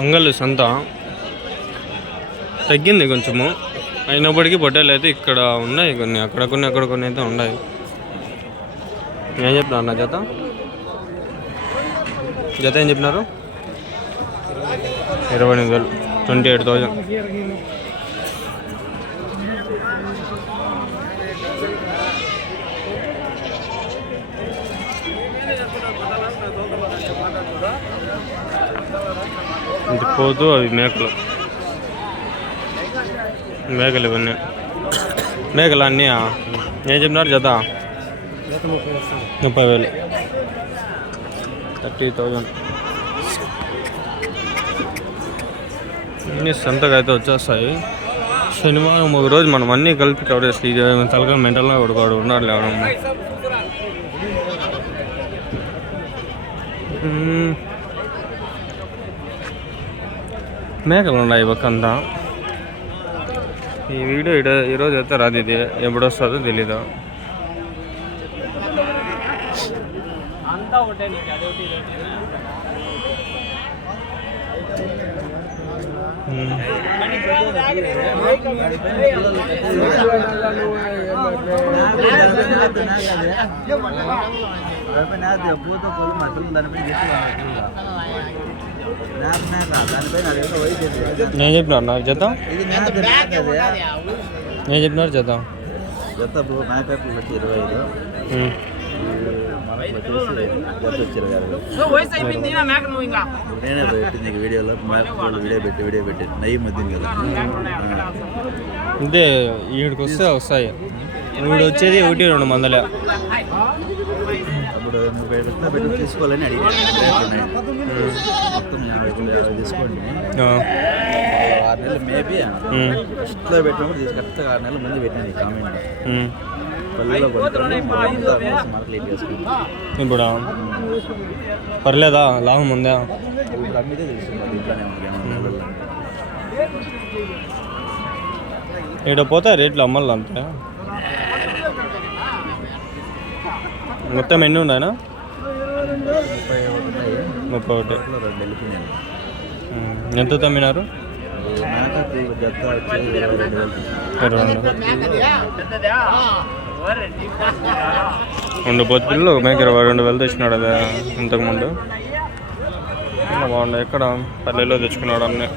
అంగళ్ళు సంత తగ్గింది కొంచెము, అయినప్పటికీ పొట్టేలు అయితే ఇక్కడ ఉన్నాయి కొన్ని, అక్కడ కొన్ని అక్కడ కొన్ని అయితే ఉన్నాయి. ఏం చెప్తున్నారు అన్న జత? జత ఏం చెప్పినారు? 28,000, 28,000. ఇది పోతూ అవి మేకలు ఇవన్నీ మేకలు అన్నీ. ఏం చెప్పినారు జత? 30,000, 30,000. అన్నీ సంతగా అయితే వచ్చేస్తాయి. శనివారం ఒక రోజు మనం అన్నీ కలిపి కవర్ చేస్తాయి. ఇది తలకాయ మెంటల్గా కొడుకోడు ఉన్నాడు లేవడము. మేకలు ఉన్నాయి పక్కంతా. ఈ వీడియో ఈరోజు అయితే రాదు, ఇది ఎప్పుడు వస్తుందో తెలీదు. నేను చెప్పినారు నాకు జత? నేను చెప్పినారు జత? జత మేకప్లకి 25, నేనే పెట్టింది వీడియోలో. వీడియో పెట్టి నెయ్యి మద్దింది కదా. ఇదే ఈడికి వస్తాయి. ఇప్పుడు వచ్చేది 1-200. అప్పుడు 30 పెట్టి తీసుకోవాలని అడిగాను. మొత్తం 50 తీసుకోండి. 6 నెలలు మేబీ ఫస్ట్లో పెట్టినప్పుడు కరెక్ట్గా 6 నెలల ముందు పెట్టింది కామెంట్. పల్లెలో ఇప్పుడు పర్లేదా? లాభం ఉందా? ఇప్పుడు అమ్మితే తెలుస్తుంది ఇంట్లోనే మనకి. ఇక్కడ పోతాయి రేట్లు అమ్మలు అంతే. మొత్తం ఎన్ని ఉన్నాయనా? 31. ఎంత తమ్మినారు? రెండు పోతు పిల్లలు మేక 22,000 తెచ్చినాడు. అదే ఇంతకుముందు బాగుండే. ఎక్కడ పల్లెలో తెచ్చుకున్నాడు అన్నీ.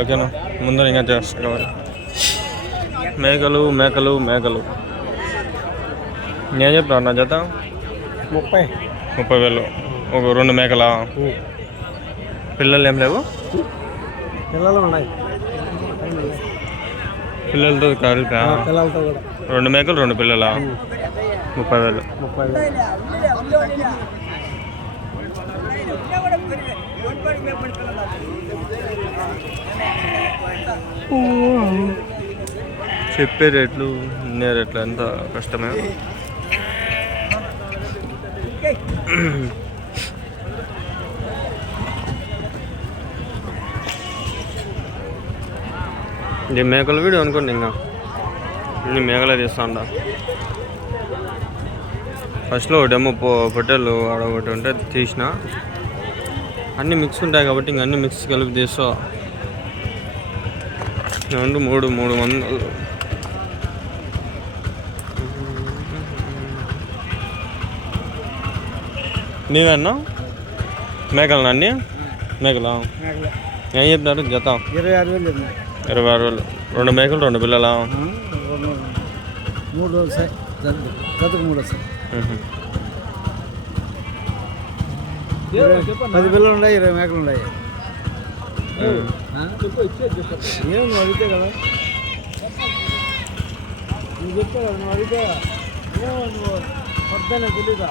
ఓకేనా, ముందర ఇంకా చేస్తారు మేకలు మేకలు మేకలు. నేను చెప్పినా నా జత 30,000. ఒక 2 మేకలా? పిల్లలు ఏం లేవు? పిల్లలు ఉన్నాయి. పిల్లలతో కలిపా? 2 మేకలు 2 పిల్లలా? 30,000. చెప్పే రేట్లు ఇన్నే రేట్లు ఎంత కష్టమే. ఇది మేకల వీడియో అనుకోండి. ఇంకా ఇన్ని మేకలే తీస్తాండ. ఫస్ట్లో డెమో పొట్టేలు ఆడ ఒకటి ఉంటే తీసిన. అన్నీ మిక్స్ ఉంటాయి కాబట్టి ఇంక అన్నీ మిక్స్ కలిపి తీస్తా. 300. నీవేనా మేకలు? అన్నీ మేకలా? ఏం చెప్పినారు జత? 26,000. 2 మేకలు 2 పిల్లలా? 3 వస్తాయి. జతకు 3 వస్తాయి. 10 పిల్లలు ఉన్నాయి, 20 మేకలు ఉన్నాయి. ఏం నువ్వు అడిగితే కదా, నువ్వు చెప్తే కదా, నువ్వు అడిగితే నువ్వు పొద్దున్నే తెలీదా?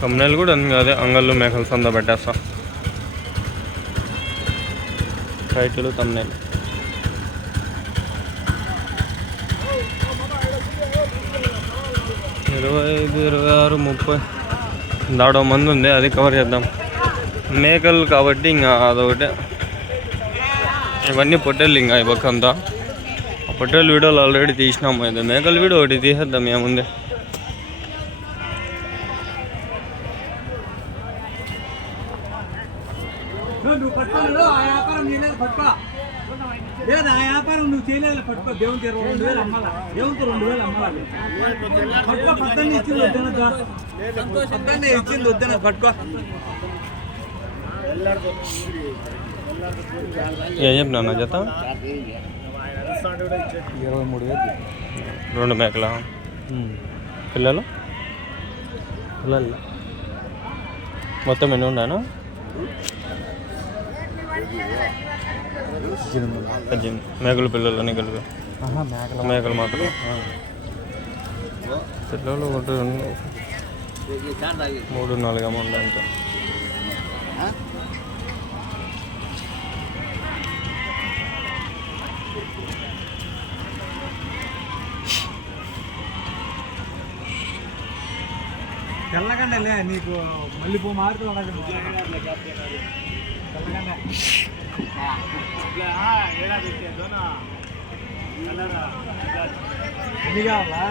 కమ్నాలు కూడా అదే అంగళ్ళు మేకలు సంద పెట్టేస్తా. Title thumbnail. 25, 26, 30 దాడో మంది ఉంది. అది కవర్ చేద్దాం. మేకలు కాబట్టి ఇంకా అదొకటే. ఇవన్నీ పొట్టేళ్ళు ఇంకా ఈ పక్క అంతా పొట్టేలు వీడియోలు ఆల్రెడీ తీసినాము. అయితే మేకల వీడియో ఒకటి తీసేద్దాం ఏముంది. నువ్వు పట్టుకోలేదు ఆ వ్యాపారం చేయలేదు పట్టుకో లేదు ఆ వ్యాపారం నువ్వు చేయలేదు పట్టుకో దేవునికి 2,000 అమ్మాలా దేవునికి 2,000 అమ్మాలి పట్టుకో 18 ఇచ్చింది వద్దనద్దా 18 ఇచ్చింది వద్దన పట్టుకో ఏం చెప్పినా జత 23,000. 2 మేకల పిల్లలు మొత్తం ఎన్ని ఉన్నాను? 18 మేకలు పిల్లలు అన్నీ కలిపి మేకలు మాత్రం పిల్లలు ఒకటి 3-4 అమౌంట్ అంతే. తెల్లగండలే నీకు మళ్ళీ పో మారుతూ తెల్లగండ ఎన్ని కావాలా